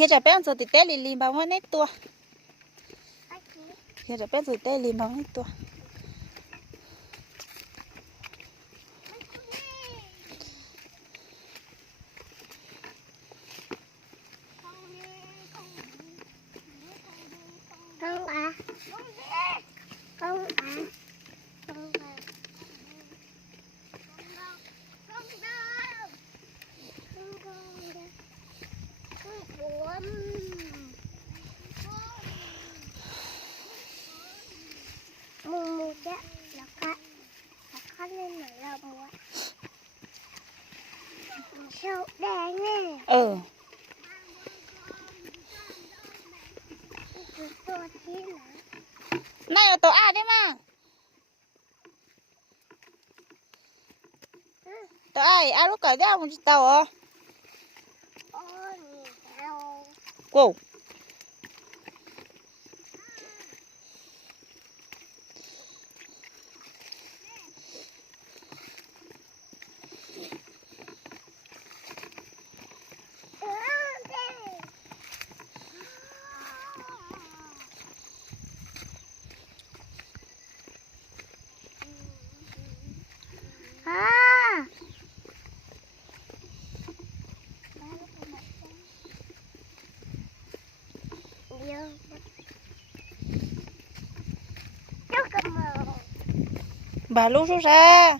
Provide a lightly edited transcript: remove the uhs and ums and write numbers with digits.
khiจะเป็นสุดติดเต้ลิลิบางวันในตัวkhiจะเป็นสุดเต้ลิลิบางวันในตัวมูจะแล้วก็เล่นหน่อยเราบัวเชือกแดงเนี่ยตัวที่ไหนนายเอาตัวได้มาตัวลูกก็ได้มันจะเต่าอ๋อโก้bà lúc xuống xa